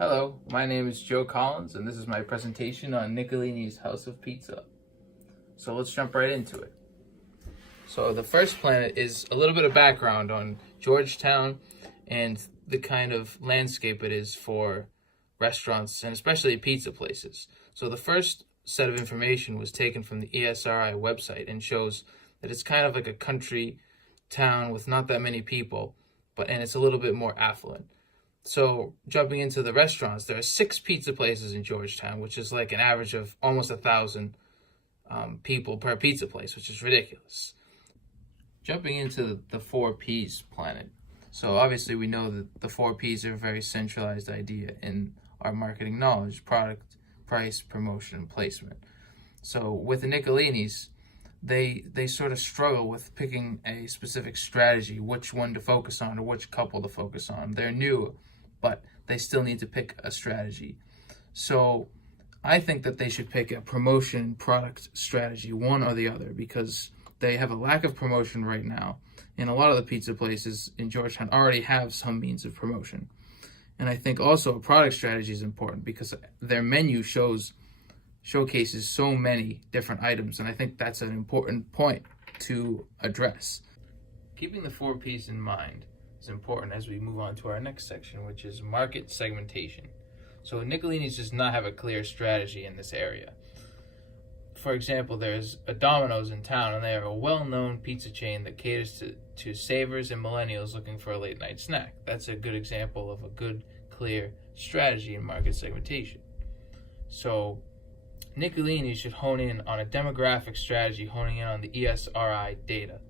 Hello, my name is Joe Collins, and this is my presentation on Nicolini's House of Pizza. So let's jump right into it. So the first planet is a little bit of background on Georgetown and the kind of landscape it is for restaurants and especially pizza places. So the first set of information was taken from the ESRI website and shows that it's kind of like a country town with not that many people, and it's a little bit more affluent. So jumping into the restaurants, there are 6 pizza places in Georgetown, which is like an average of almost 1,000 people per pizza place, which is ridiculous. Jumping into the 4 Ps planet. So obviously we know that the 4 Ps are a very centralized idea in our marketing knowledge: product, price, promotion, and placement. So with the Nicolini's, they sort of struggle with picking a specific strategy, which one to focus on or which couple to focus on. They're new, but they still need to pick a strategy. So I think that they should pick a promotion product strategy, one or the other, because they have a lack of promotion right now. And a lot of the pizza places in Georgetown already have some means of promotion. And I think also a product strategy is important because their menu showcases so many different items, and I think that's an important point to address. Keeping the 4 Ps in mind is important as we move on to our next section, which is market segmentation. So Nicolini's does not have a clear strategy in this area. For example, there's a Domino's in town, and they are a well-known pizza chain that caters to savers and millennials looking for a late-night snack. That's a good example of a good, clear strategy in market segmentation. So Nicolini should hone in on a demographic strategy, honing in on the ESRI data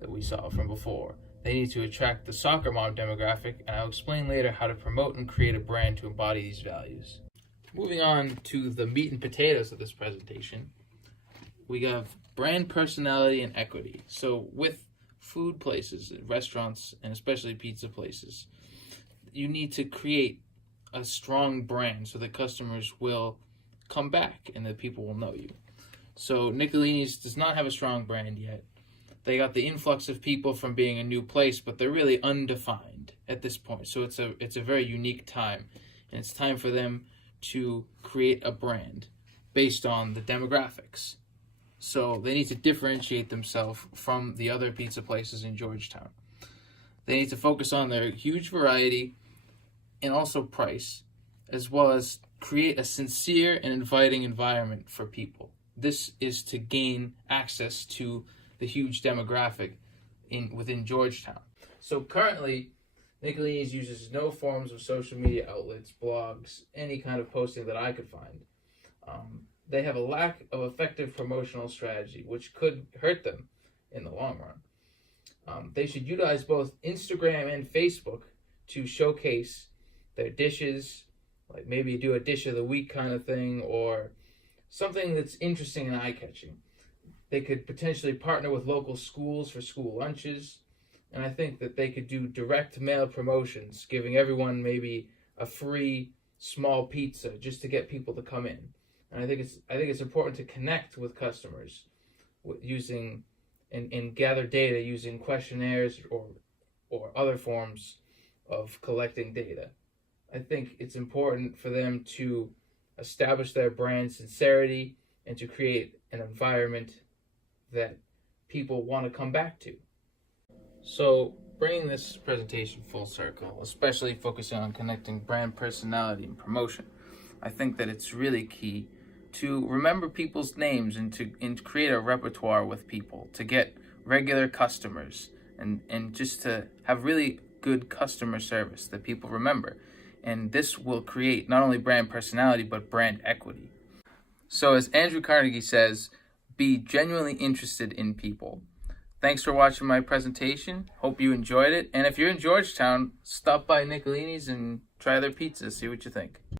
that we saw from before. They need to attract the soccer mom demographic, and I'll explain later how to promote and create a brand to embody these values. Moving on to the meat and potatoes of this presentation, we have brand personality and equity. So with food places, restaurants, and especially pizza places, you need to create a strong brand so that customers will come back and that people will know you. So Nicolini's does not have a strong brand yet. They got the influx of people from being a new place, but they're really undefined at this point. So it's a very unique time, and it's time for them to create a brand based on the demographics. So they need to differentiate themselves from the other pizza places in Georgetown. They need to focus on their huge variety and also price, as well as create a sincere and inviting environment for people. This is to gain access to the huge demographic within Georgetown. So currently, Nicolini's uses no forms of social media outlets, blogs, any kind of posting that I could find. They have a lack of effective promotional strategy, which could hurt them in the long run. They should utilize both Instagram and Facebook to showcase their dishes, like maybe do a dish of the week kind of thing, or something that's interesting and eye-catching. They could potentially partner with local schools for school lunches, and I think that they could do direct mail promotions, giving everyone maybe a free small pizza just to get people to come in. And I think it's important to connect with customers using and gather data using questionnaires or other forms of collecting data. I think it's important for them to establish their brand sincerity and to create an environment that people want to come back to. So bringing this presentation full circle, especially focusing on connecting brand personality and promotion, I think that it's really key to remember people's names and to create a repertoire with people, to get regular customers and just to have really good customer service that people remember. And this will create not only brand personality, but brand equity. So as Andrew Carnegie says, be genuinely interested in people. Thanks for watching my presentation. Hope you enjoyed it. And if you're in Georgetown, stop by Nicolini's and try their pizza, see what you think.